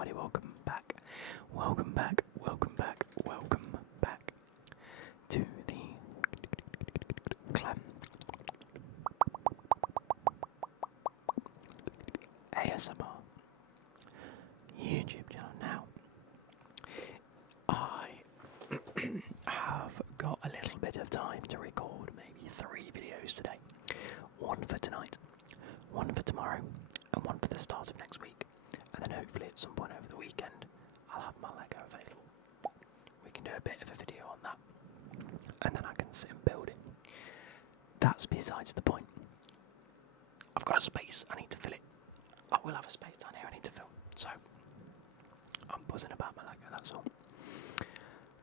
everybody, welcome back to the Clem ASMR YouTube channel. Now, I have got a little bit of time to record maybe 3 videos today. One for tonight, one for tomorrow, and one for the start of next week. And then hopefully at some point over the weekend, I'll have my Lego available. We can do a bit of a video on that, and then I can sit and build it. That's besides the point. I've got a space, I need to fill it. I will have a space down here I need to fill. So, I'm buzzing about my Lego, that's all.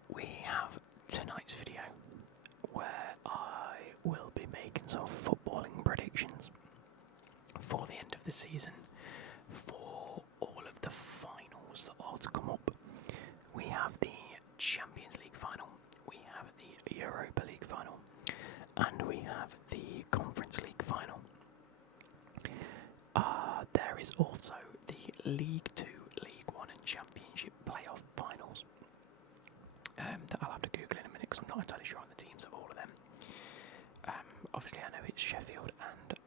We have tonight's video where I will be making some footballing predictions for the end of the season, for all of the finals that are to come up. We have the Champions League final, we have the Europa League final, and we have the Conference League final. There is also the League 2, League 1 and Championship playoff finals that I'll have to Google in a minute because I'm not entirely sure on the teams of all of them. Obviously I know it's Sheffield and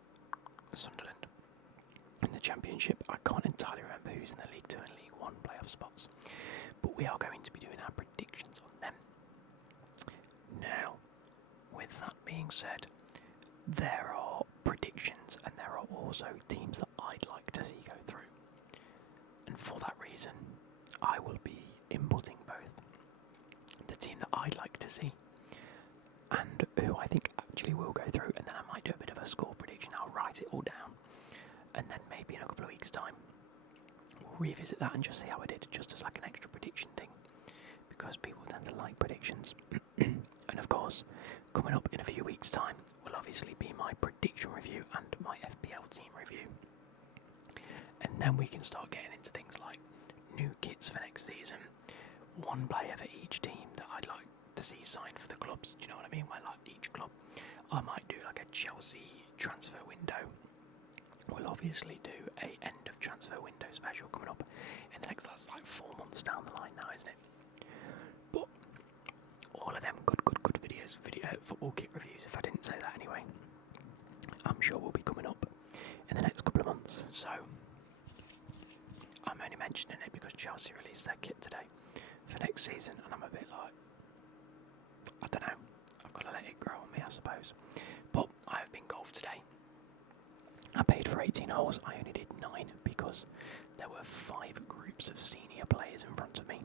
Sunderland. In the Championship, I can't entirely remember who's in the League 2 and League 1 playoff spots, but we are going to be doing our predictions on them. Now, with that being said, there are predictions and there are also teams that I'd like to see go through. And for that reason, I will be inputting both the team that I'd like to see and who I think actually will go through, and then I might do a bit of a score prediction. I'll write it all down, and then maybe in a couple of weeks' time, we'll revisit that and just see how I did, just as like an extra prediction thing, because people tend to like predictions. And of course, coming up in a few weeks' time will obviously be my prediction review and my FPL team review. And then we can start getting into things like new kits for next season, one player for each team that I'd like to see signed for the clubs. Do you know what I mean? Where like each club, I might do like a Chelsea transfer window. We'll obviously do a end of transfer window special coming up in the next, that's like 4 months down the line now, isn't it? But all of them good videos, football kit reviews, if I didn't say that anyway, I'm sure will be coming up in the next couple of months. So I'm only mentioning it because Chelsea released their kit today for next season, and I'm a bit like, I don't know, I've got to let it grow on me, I suppose. But I have been golf today. I paid for 18 holes, I only did 9 because there were 5 groups of senior players in front of me.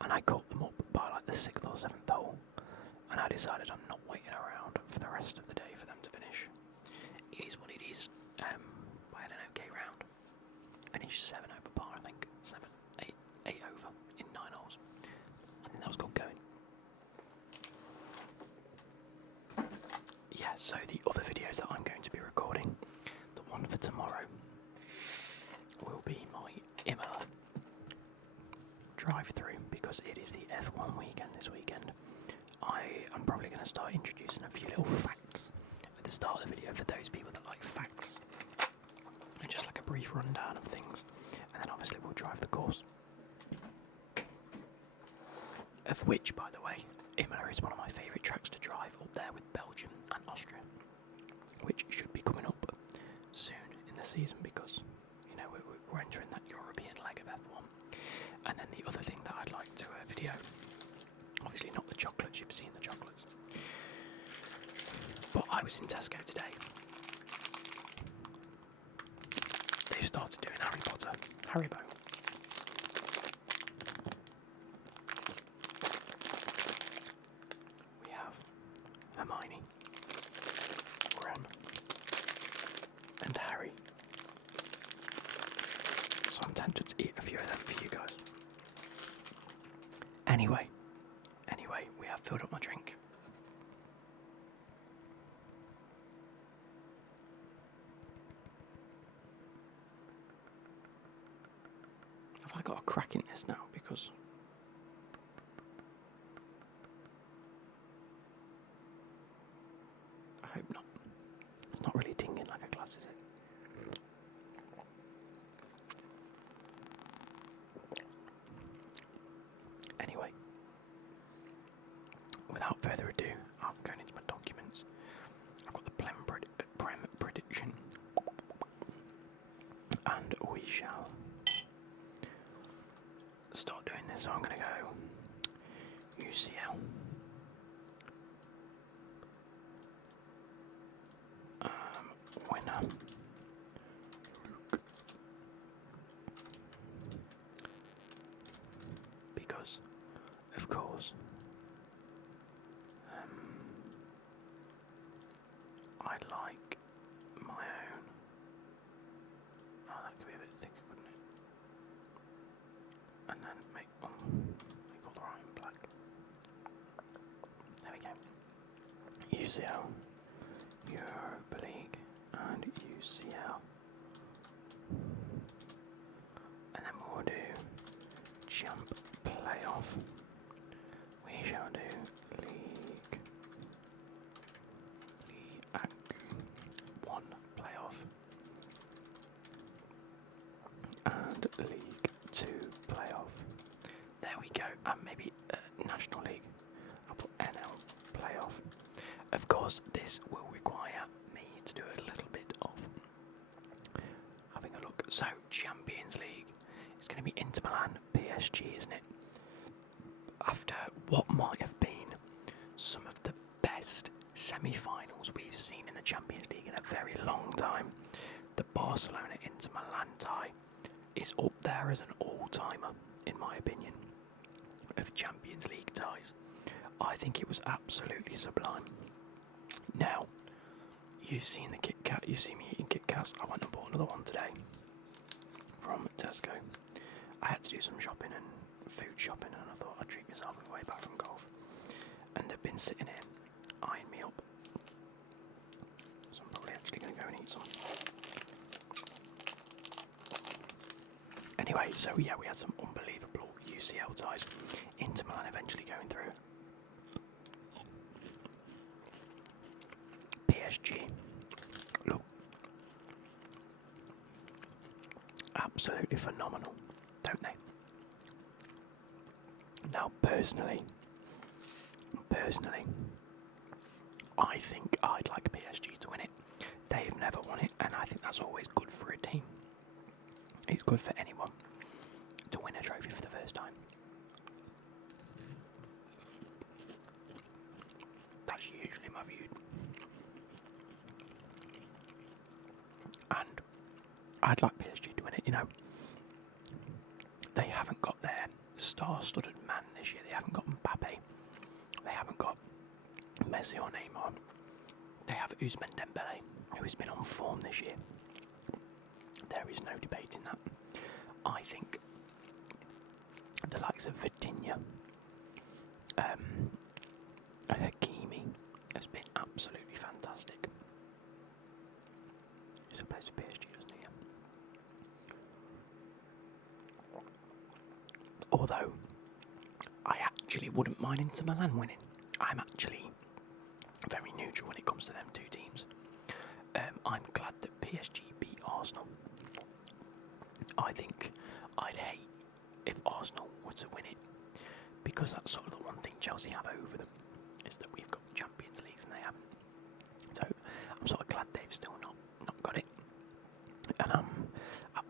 And I caught them up by like the 6th or 7th hole, and I decided I'm not waiting around for the rest of the day for them to finish. It is what it is. I had an okay round. Finished 7 over par, I think. 8 over in 9 holes. I think that was good going. Yeah, so the other videos that I'm going to be recording, the one for tomorrow, will be my Imola drive-through, because it is the F1 weekend this weekend. I am probably going to start introducing a few little facts at the start of the video for those people that like facts, and just like a brief rundown of things, and then obviously we'll drive the course. Of which, by the way, Imola is one of my favourite tracks to drive, up there with Belgium and Austria, which should be coming up soon in the season because, you know, we're entering that European leg of F1. And then the other thing that I'd like to video, obviously not the chocolates, you've seen the chocolates, but I was in Tesco today. They've started doing Harry Potter, Haribo. We have Hermione, Ron, and Harry. So I'm tempted to eat a few of them for you guys. Anyway, we have filled up my drink. Have I got a crack in this now? Because I hope not. It's not really tinging like a glass, is it? going into my documents. I've got the Prem prediction. And we shall start doing this. So I'm going to go UCL. Winner. Because, of course, I'd like my own. Oh, that could be a bit thicker, couldn't it? And then make all the right in black. There we go. UCL, Europa League, and UCL. And then we'll do Champ Playoff. We shall do League 1 Playoff and League 2 Playoff. There we go. And maybe National League. I'll put NL Playoff. Of course, this will require me to do a little bit of having a look. So, Champions League. It's going to be Inter Milan, PSG, isn't it? After what might have been some of the best semi-finals we've seen in the Champions League in a very long time, the Barcelona-Inter Milan tie is up there as an all-timer, in my opinion, of Champions League ties. I think it was absolutely sublime. Now, you've seen the Kit Kat, you've seen me eating Kit Kats. I went and bought another one today from Tesco. I had to do some shopping and food shopping, and I thought I'd treat myself on the way back from golf. And they've been sitting here eyeing me up, so I'm probably actually going to go and eat some. Anyway, so yeah, we had some unbelievable UCL ties. Inter Milan eventually going through. PSG, look, absolutely phenomenal, don't they? Now, personally, I think I'd like PSG to win it. They've never won it, and I think that's always good for a team. It's good for anyone to win a trophy for the first time. That's usually my view. And I'd like PSG to win it, you know. They haven't got their star-studded man this year. They haven't got Mbappe. They haven't got Messi or Neymar. They have Ousmane Dembele, who has been on form this year. There is no debating that. I think the likes of Vitinha, Hakimi has been absolutely fantastic. He's a place for PSG, doesn't he? Although, I actually wouldn't mind Inter Milan winning. I'm actually very neutral when it comes to them two teams. I'm glad that PSG beat Arsenal. I think I'd hate if Arsenal were to win it, because that's sort of the one thing Chelsea have over them, is that we've got Champions Leagues and they haven't. So I'm sort of glad they've still not got it. And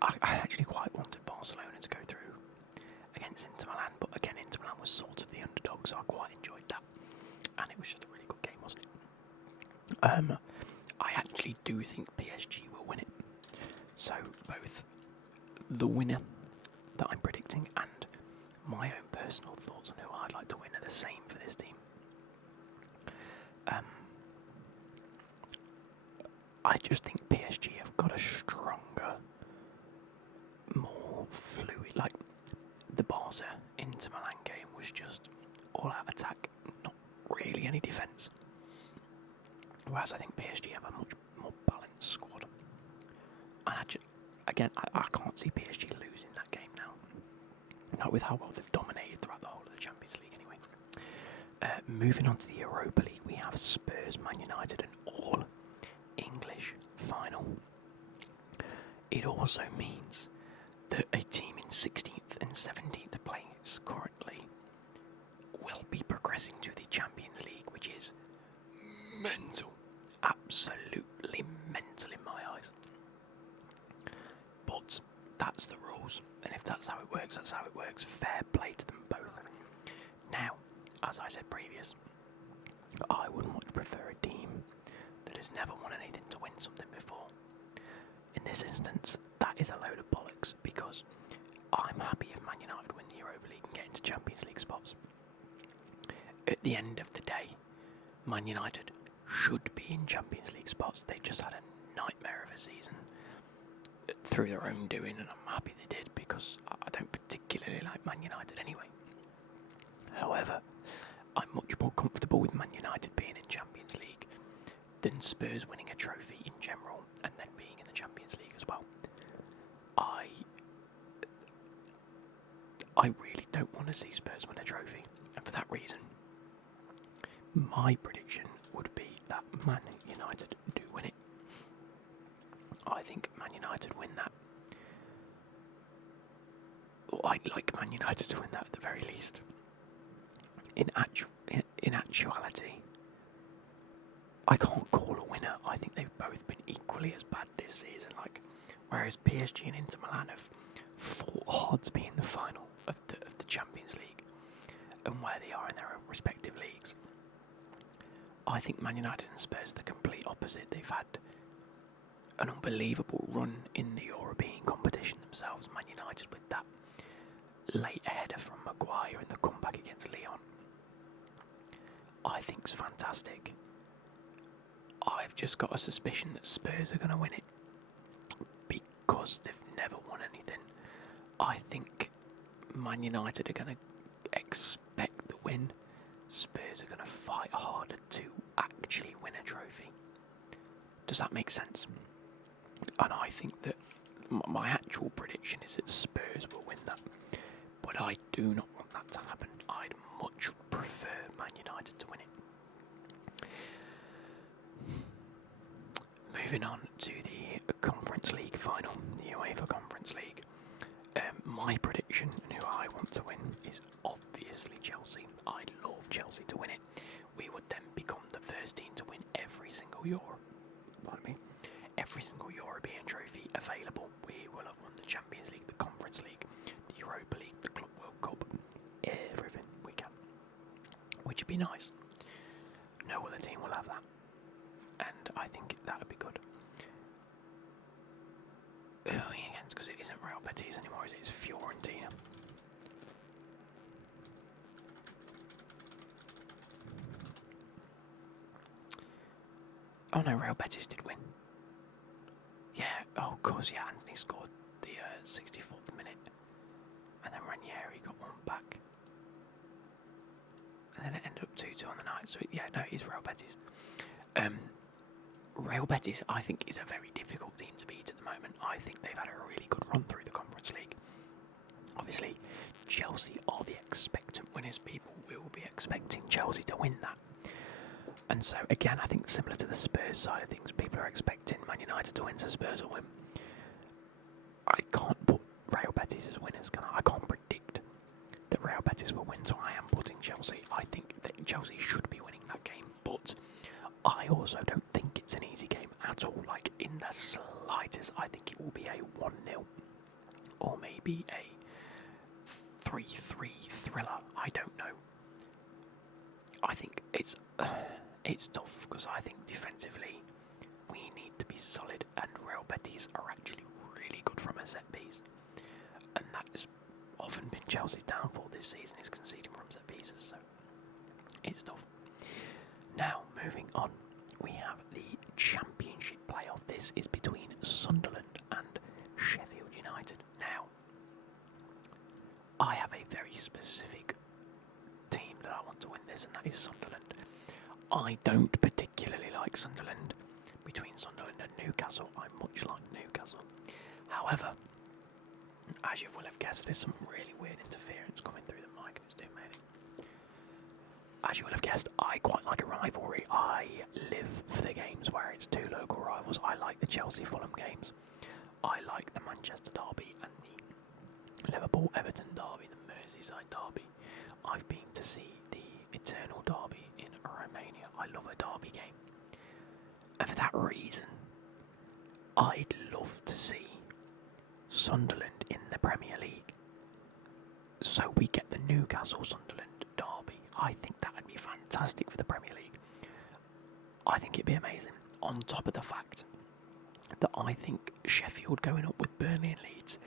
I actually quite wanted Barcelona to go through against Inter Milan, but again, Inter Milan was sort of the underdog, so I quite enjoyed that. And it was just a really good game, wasn't it? I actually do think PSG will win it. So both the winner that I'm predicting and my own personal thoughts on who I'd like to win are the same for this team. I just think PSG have got a stronger, more fluid, like the Barca Inter Milan game was just all out attack, not really any defence. Whereas I think PSG have a much more balanced squad. And I can't see PSG losing that game now. Not with how well they've dominated throughout the whole of the Champions League anyway. Moving on to the Europa League, we have Spurs, Man United, an all-English final. It also means that a team in 16th and 17th place currently will be progressing to the Champions League, which is mental. Absolutely mental in my eyes. But that's the rules, and if that's how it works, that's how it works. Fair play to them both. Now, as I said previous, I would much prefer a team that has never won anything to win something before. In this instance, that is a load of bollocks, because I'm happy if Man United win the Europa League and get into Champions League spots. At the end of the day, Man United should be in Champions League spots. They've just had a nightmare of a season through their own doing, and I'm happy they did, because I don't particularly like Man United anyway. However, I'm much more comfortable with Man United being in Champions League than Spurs winning a trophy in general and then being in the Champions League as well. I really don't want to see Spurs win a trophy, and for that reason, my prediction would be that Man United do win it. I think Man United win that. Or I'd like Man United to win that at the very least. In actuality, I can't call a winner. I think they've both been equally as bad this season. Whereas PSG and Inter Milan have fought hard to be in the final of the Champions League, and where they are in their own respective leagues, I think Man United and Spurs are the complete opposite. They've had an unbelievable run in the European competition themselves. Man United with that late header from Maguire and the comeback against Lyon, I think's fantastic. I've just got a suspicion that Spurs are going to win it because they've never won anything. I think Man United are going to expect the win. Spurs are going to fight harder to actually win a trophy. Does that make sense? And I think that my actual prediction is that Spurs will win that. But I do not want that to happen. I'd much prefer Man United to win it. Moving on to the Conference League final, the UEFA Conference League. My prediction and who I want to win is obviously Chelsea. I'd love Chelsea to win it. We would then become the first team to win every single every single European trophy available. We will have won the Champions League, the Conference League, the Europa League, the Club World Cup, everything we can, which would be nice. No other team will have that, and I think that would be good. Again, because it isn't Real Betis anymore, is it? It's Fiorentina. Oh no, Real Betis did win. Yeah, of course, yeah, Anthony scored the 64th minute, and then Ranieri got one back, and then it ended up 2-2 on the night, so yeah, no, it is Real Betis. Real Betis, I think, is a very difficult team to beat at the moment. I think they've had a really good run through the Conference League. Obviously, Chelsea are the expectant winners. People will be expecting Chelsea to win that. And so, again, I think similar to the Spurs side of things, people are expecting Man United to win, so Spurs will win. I can't put Real Betis as winners, can I? I can't predict that Real Betis will win, so I am putting Chelsea. I think that Chelsea should be winning that game, but I also don't think it's an easy game at all. Like, in the slightest, I think it will be a 1-0 or maybe a 3-3 thriller. I don't know. I think it's tough because I think defensively we need to be solid, and Real Betis are actually really good from a set piece, and that has often been Chelsea's downfall this season, is conceding from set pieces, so it's tough. Now, moving on, we have the Championship playoff. This is between Sunderland and Sheffield United. Now, I have a very specific team that I want to win this, and that is Sunderland. I don't particularly like Sunderland. Between Sunderland and Newcastle, I much like Newcastle. However, as you will have guessed, there's some really weird interference coming through the mic, and it's doing my head. As you will have guessed, I quite like a rivalry. I live for the games where it's two local rivals. I like the Chelsea-Fulham games. I like the Manchester derby and the Liverpool-Everton derby, the Merseyside derby. I've been to see the Eternal derby in Romania. I love a derby game. And for that reason, I'd love to see Sunderland in the Premier League. So we get the Newcastle-Sunderland derby. I think that would be fantastic for the Premier League. I think it'd be amazing. On top of the fact that I think Sheffield going up with Burnley and Leeds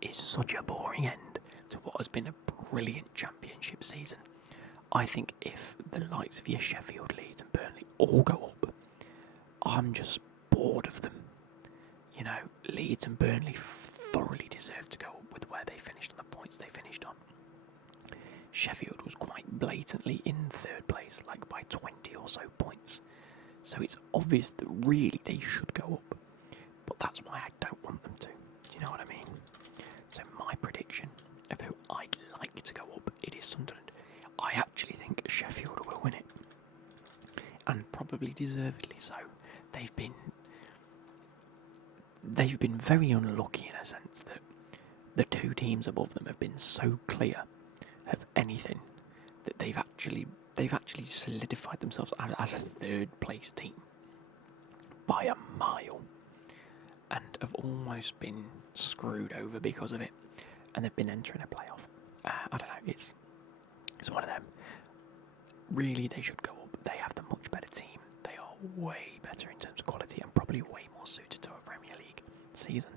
is such a boring end to what has been a brilliant championship season. I think if the likes of your Sheffield, Leeds and Burnley all go up, I'm just bored of them. You know, Leeds and Burnley thoroughly deserve to go up with where they finished on the points they finished on. Sheffield was quite blatantly in third place, like by 20 or so points. So it's obvious that really they should go up. But that's why I don't want them to. Do you know what I mean? So my prediction of who I'd like to go up, it is Sunderland. I actually think Sheffield will win it. And probably deservedly so. They've been very unlucky in a sense that the two teams above them have been so clear of anything that they've actually solidified themselves as a third place team by a mile, and have almost been screwed over because of it, and they've been entering a playoff. I don't know, it's one of them. Really, they should go up. They have the much better team. They are way better in terms of quality and probably way more suited to a Premier League season.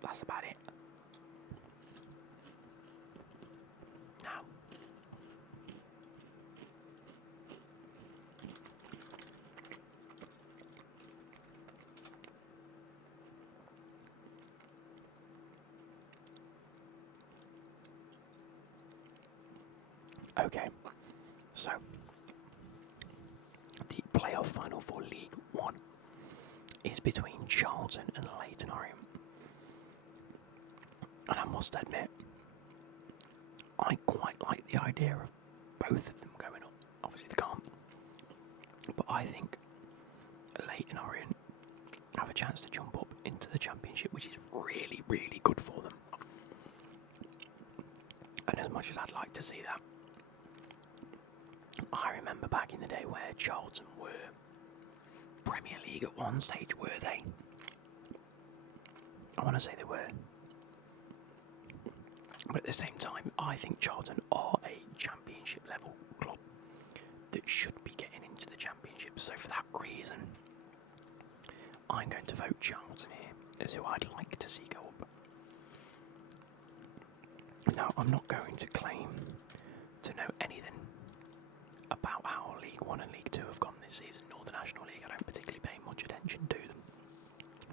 That's about it. Now, okay, so the playoff final for League One is between Charlton and Leyton Orient. And I must admit, I quite like the idea of both of them going up. Obviously they can't. But I think Leyton Orient have a chance to jump up into the Championship, which is really, really good for them. And as much as I'd like to see that, I remember back in the day where Charlton were Premier League at one stage, were they? I want to say they were. But at the same time, I think Charlton are a Championship level club that should be getting into the Championship. So for that reason, I'm going to vote Charlton here as who I'd like to see go up. Now, I'm not going to claim to know anything about how League One and League Two have gone this season, nor the National League. I don't particularly pay much attention to them.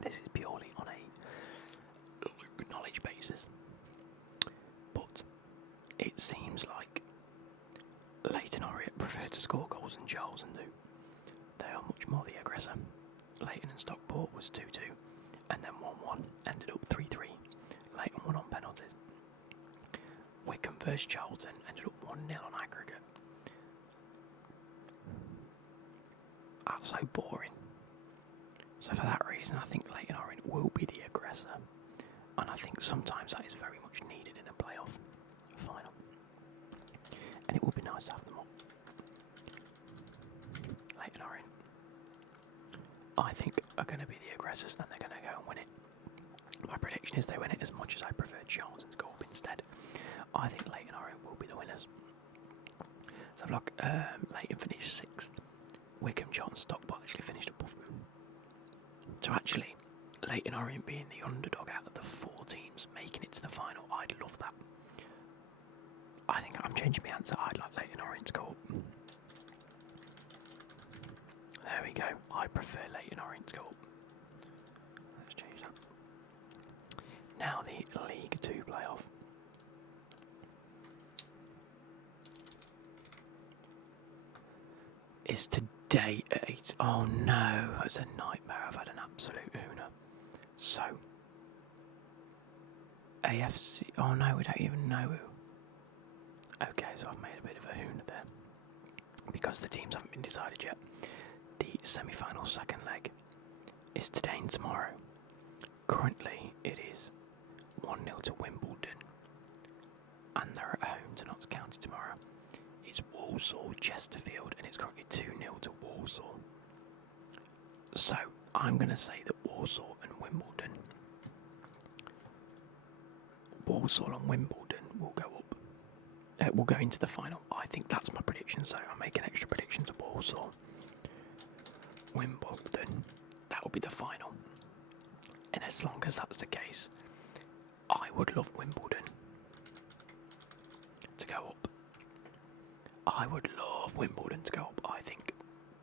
This is purely on a knowledge basis. But it seems like Leyton Orient prefer to score goals than Charlton do. They are much more the aggressor. Leyton and Stockport was 2-2, and then 1-1, ended up 3-3. Leyton won on penalties. Wycombe vs Charlton ended up 1-0 on aggregate. That's so boring. So for that reason, I think Leyton Orient will be the aggressor, and I think sometimes that is very much needed in a playoff final. And it would be nice to have them all. Leyton Orient, I think, are going to be the aggressors, and they're going to go and win it. My prediction is they win it, as much as I prefer Charlton to go up instead. I think Leyton Orient will be the winners. So look, Leyton finished 6th. Wycombe, Charlton, Stockport actually finished above them. So actually, Leyton Orient being the underdog out of the 4 teams making it to the final, I'd love that. I think I'm changing my answer. I'd like Leyton Orient to go up. There we go. I prefer Leyton Orient to go up. Let's change that. Now the League 2 playoff. Is today at 8. Oh no, it's a nightmare. I've had an absolute Una. So, AFC. Oh no, we don't even know who. Okay, so I've made a bit of a Una there. Because the teams haven't been decided yet. The semi-final second leg is today and tomorrow. Currently, it is 1-0 to Wimbledon. And they're at home to Notts County tomorrow. It's Walsall, Chesterfield, and it's currently 2-0 to Walsall. So I'm going to say that Walsall and Wimbledon will go up. Will go into the final. I think that's my prediction. So I'll make an extra prediction to Walsall, Wimbledon. That will be the final. And as long as that's the case, I would love Wimbledon to go up. I would love Wimbledon to go up. I think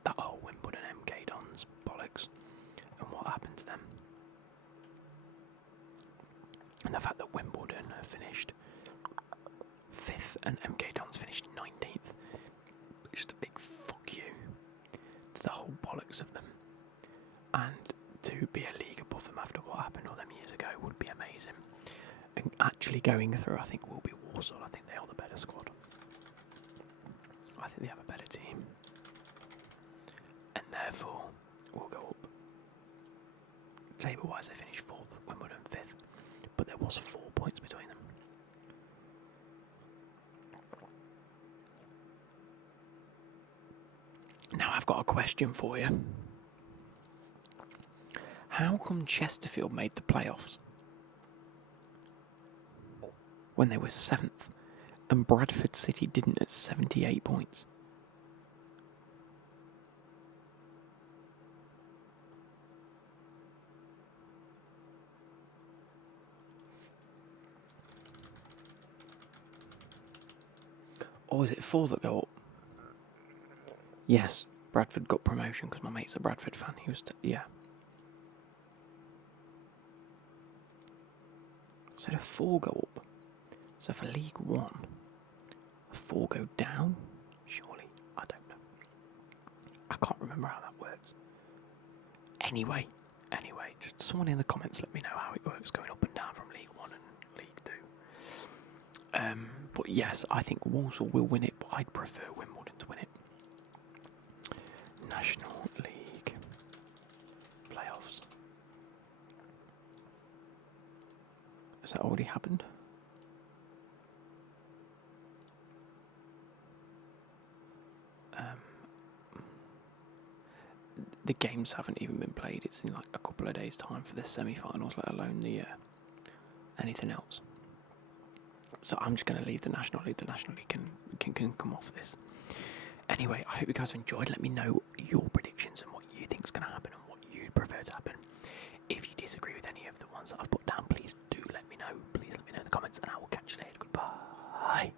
that whole Wimbledon MK Dons bollocks and what happened to them. And the fact that Wimbledon finished 5th and MK Dons finished 19th. Just a big fuck you to the whole bollocks of them. And to be a league above them after what happened all them years ago would be amazing. And actually going through, I think, will be Walsall. I think they are the better squad. I think they have a better team. And therefore, will go up. Table-wise, they finished 4th, Wimbledon 5th. But there was 4 points between them. Now I've got a question for you. How come Chesterfield made the playoffs when they were 7th and Bradford City didn't at 78 points? Or is it 4 that go up? Yes, Bradford got promotion because my mate's a Bradford fan. He was, yeah. So do 4 go up? So for League 1, 4 go down? Surely, I don't know. I can't remember how that works. Anyway, just someone in the comments let me know how it works going up and down from League 1 and League 2. But yes, I think Walsall will win it, but I'd prefer Wimbledon to win it. National League playoffs. Has that already happened? The games haven't even been played. It's in like a couple of days' time for the semi-finals, let alone the anything else. So I'm just going to leave the National League. The National League can come off this. Anyway, I hope you guys enjoyed. Let me know your predictions and what you think is going to happen and what you'd prefer to happen. If you disagree with any of the ones that I've put down, please do let me know. Please let me know in the comments, and I will catch you later. Goodbye.